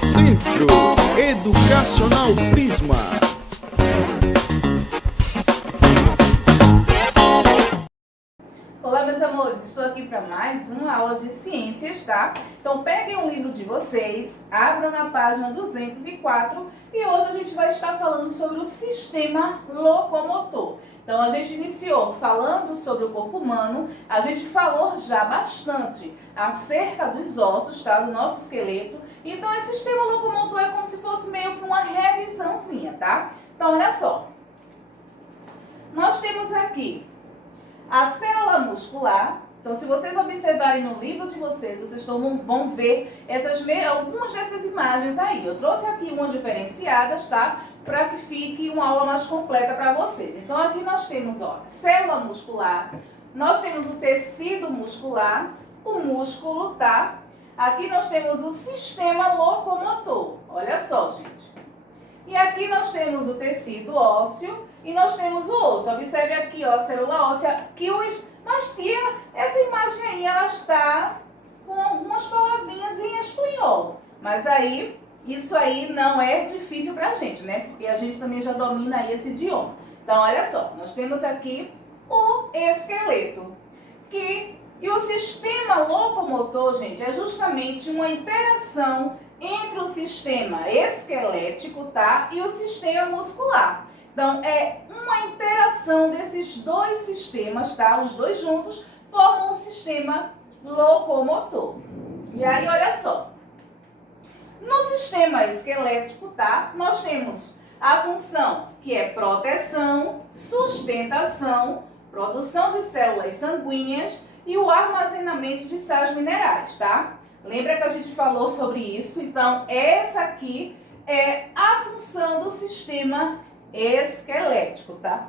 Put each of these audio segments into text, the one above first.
Centro Educacional Prisma. Olá, meus amores, estou aqui para mais uma aula de ciências, tá? Então peguem o livro de vocês, abram na página 204 e hoje a gente vai estar falando sobre o sistema locomotor. Então a gente iniciou falando sobre o corpo humano, a gente falou já bastante acerca dos ossos, tá? Do nosso esqueleto. Então esse sistema locomotor é como se fosse meio que uma revisãozinha, tá? Então olha só, nós temos aqui a célula muscular. Então, se vocês observarem no livro de vocês, vocês vão ver algumas dessas imagens aí. Eu trouxe aqui umas diferenciadas, tá? Para que fique uma aula mais completa para vocês. Então, aqui nós temos, ó, célula muscular, nós temos o tecido muscular, o músculo, tá? Aqui nós temos o sistema locomotor. Olha só, gente. E aqui nós temos o tecido ósseo e nós temos o osso. Observe aqui, ó, a célula óssea, mas tia, essa imagem aí, ela está com algumas palavrinhas em espanhol. Mas aí, isso aí não é difícil pra gente, né? Porque a gente também já domina aí esse idioma. Então, olha só, nós temos aqui o esqueleto. E o sistema locomotor, gente, é justamente uma interação entre o sistema esquelético, tá? E o sistema muscular. Então, é uma interação desses dois sistemas, tá? Os dois juntos formam um sistema locomotor. E aí, olha só. No sistema esquelético, tá? Nós temos a função que é proteção, sustentação, produção de células sanguíneas e o armazenamento de sais minerais, tá? Lembra que a gente falou sobre isso? Então, essa aqui é a função do sistema esquelético, tá?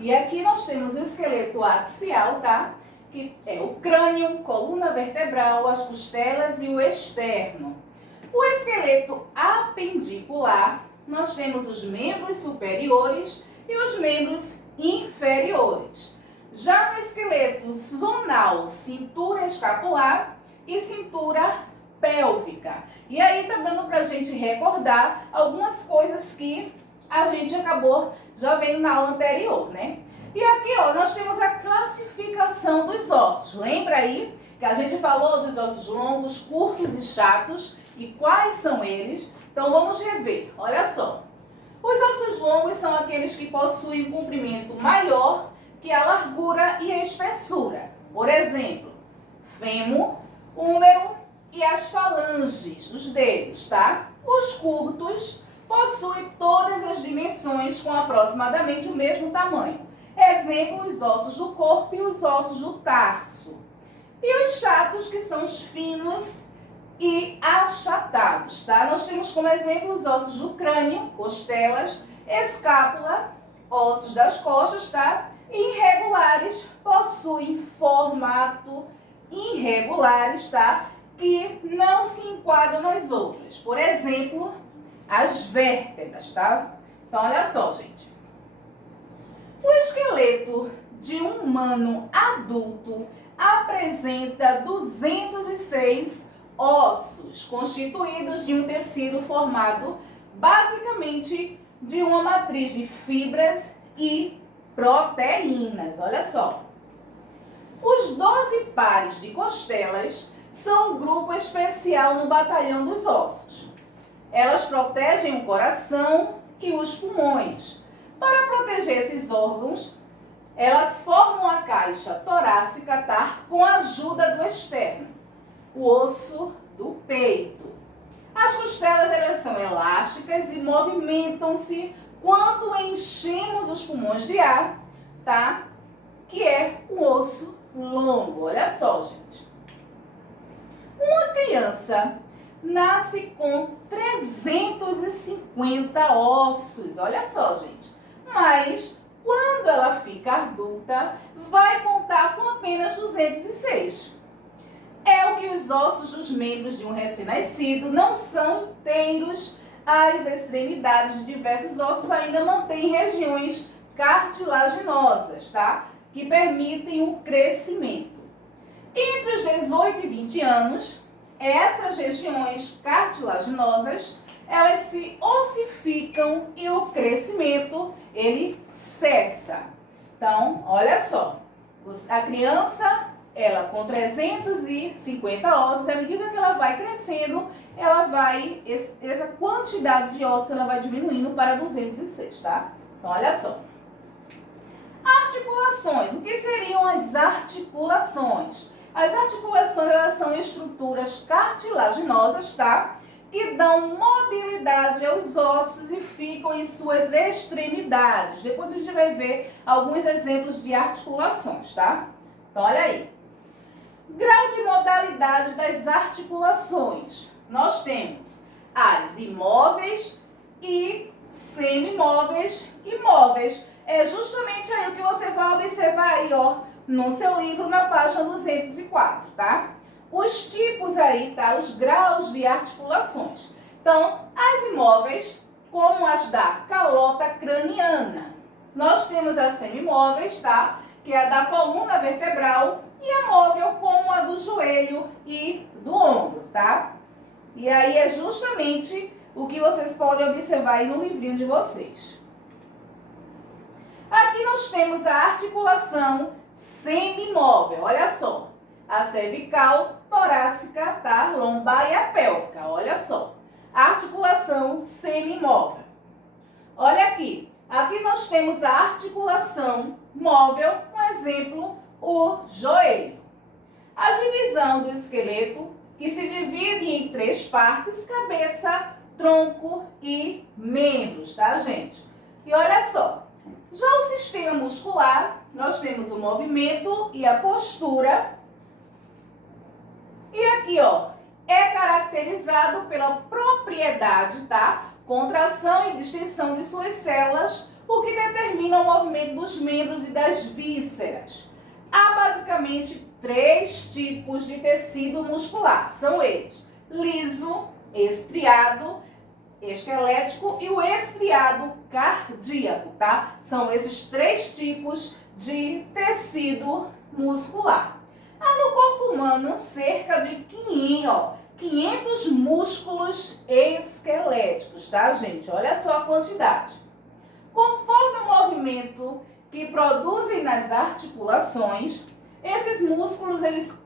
E aqui nós temos o esqueleto axial, tá? Que é o crânio, coluna vertebral, as costelas e o externo. O esqueleto apendicular, nós temos os membros superiores e os membros inferiores. Já no esqueleto zonal, cintura escapular e cintura pélvica. E aí tá dando pra gente recordar algumas coisas que a gente acabou já vendo na aula anterior, né? E aqui, ó, nós temos a classificação dos ossos. Lembra aí que a gente falou dos ossos longos, curtos e chatos e quais são eles? Então vamos rever. Olha só. Os ossos longos são aqueles que possuem um comprimento maior que a largura e a espessura. Por exemplo, fêmur, húmero e as falanges dos dedos, tá? Os curtos possuem todas as dimensões com aproximadamente o mesmo tamanho. Exemplo, os ossos do corpo e os ossos do tarso. E os chatos, que são os finos e achatados, tá? Nós temos como exemplo os ossos do crânio, costelas, escápula, ossos das costas, tá? Irregulares, possuem formato irregulares, tá? Que não se enquadram nas outras. Por exemplo, as vértebras, tá? Então, olha só, gente. O esqueleto de um humano adulto apresenta 206 ossos, constituídos de um tecido formado basicamente de uma matriz de fibras e proteínas. Olha só. Os 12 pares de costelas são um grupo especial no batalhão dos ossos. Elas protegem o coração e os pulmões. Para proteger esses órgãos, elas formam a caixa torácica, tá? Com a ajuda do externo, o osso do peito. As costelas, elas são elásticas e movimentam-se quando enchemos os pulmões de ar, tá? Que é o osso longo. Olha só, gente. Uma criança nasce com 350 ossos. Olha só, gente. Mas quando ela fica adulta, vai contar com apenas 206. É o que os ossos dos membros de um recém-nascido não são inteiros. As extremidades de diversos ossos ainda mantêm regiões cartilaginosas, tá? que permitem o crescimento. Entre os 18 e 20 anos, essas regiões cartilaginosas, elas se ossificam e o crescimento, ele cessa. Então, olha só, a criança, ela com 350 ossos, à medida que ela vai crescendo, essa quantidade de ossos ela vai diminuindo para 206, tá? Então, olha só. Articulações. O que seriam as articulações? As articulações, elas são estruturas cartilaginosas, tá? Que dão mobilidade aos ossos e ficam em suas extremidades. Depois a gente vai ver alguns exemplos de articulações, tá? Então, olha aí. Grau de modalidade das articulações. Nós temos as imóveis e semimóveis e móveis. É justamente aí o que você vai observar aí, ó, no seu livro, na página 204, tá? Os tipos aí, tá? Os graus de articulações. Então, as imóveis, como as da calota craniana. Nós temos as semimóveis, tá? Que é a da coluna vertebral, e a móvel, como a do joelho e do ombro, tá? E aí é justamente o que vocês podem observar aí no livrinho de vocês. Aqui nós temos a articulação semimóvel, olha só. A cervical, torácica, tá? Lombar e a pélvica, olha só. Articulação semimóvel. Olha aqui. Aqui nós temos a articulação móvel, um exemplo, o joelho. A divisão do esqueleto, que se divide em 3 partes, cabeça, tronco e membros, tá, gente? E olha só, já o sistema muscular, nós temos o movimento e a postura. E aqui, ó, é caracterizado pela propriedade, tá? Contração e distensão de suas células, o que determina o movimento dos membros e das vísceras. Há basicamente 3 tipos de tecido muscular. São eles: liso, estriado, esquelético e o estriado cardíaco, tá? São esses 3 tipos de tecido muscular. Há no corpo humano cerca de 500 músculos esqueléticos, tá, gente? Olha só a quantidade. Conforme o movimento que produzem nas articulações, esses músculos, eles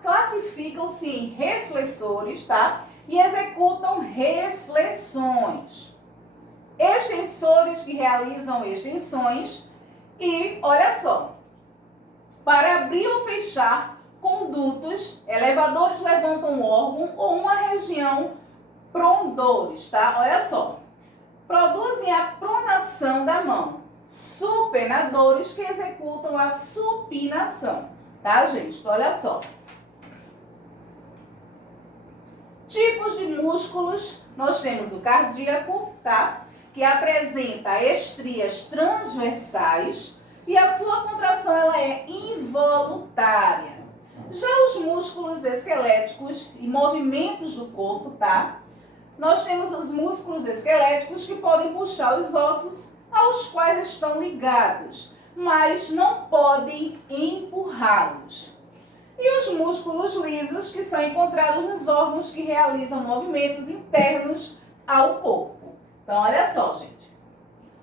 classificam-se em reflexores, tá? E executam reflexões. Extensores que realizam extensões e, olha só, para abrir ou fechar condutos, elevadores levantam um órgão ou uma região, prondores, tá? Olha só. Produzem a pronação da mão. Supinadores que executam a supinação, tá, gente? Então, olha só. Tipos de músculos, nós temos o cardíaco, tá? Que apresenta estrias transversais e a sua contração ela é involuntária. Já os músculos esqueléticos e movimentos do corpo, tá? Nós temos os músculos esqueléticos que podem puxar os ossos aos quais estão ligados, mas não podem empurrá-los. E os músculos lisos, que são encontrados nos órgãos que realizam movimentos internos ao corpo. Então, olha só, gente.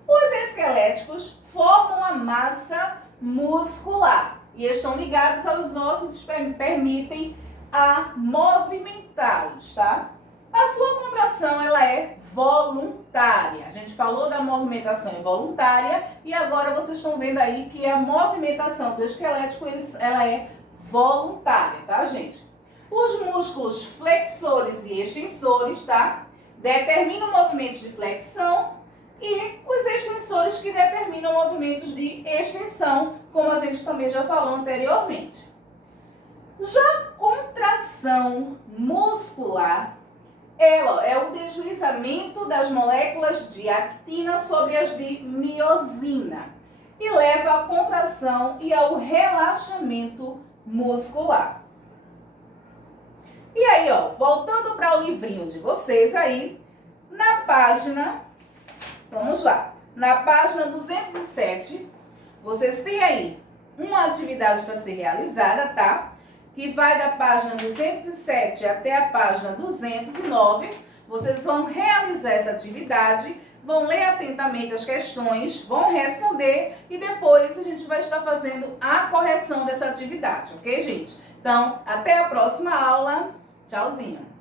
Os esqueléticos formam a massa muscular e estão ligados aos ossos que permitem a movimentá-los, tá? A sua contração, ela é voluntária. A gente falou da movimentação involuntária e agora vocês estão vendo aí que a movimentação do esquelético, ela é voluntária, tá, gente? Os músculos flexores e extensores, tá? Determinam movimentos de flexão e os extensores que determinam movimentos de extensão, como a gente também já falou anteriormente. Já a contração muscular, ela é o deslizamento das moléculas de actina sobre as de miosina e leva à contração e ao relaxamento muscular. E aí, ó, voltando para o livrinho de vocês aí, na página, vamos lá, na página 207, vocês têm aí uma atividade para ser realizada, tá? Que vai da página 207 até a página 209. Vocês vão realizar essa atividade, vão ler atentamente as questões, vão responder e depois a gente vai estar fazendo a correção dessa atividade, ok, gente? Então, até a próxima aula. Tchauzinho!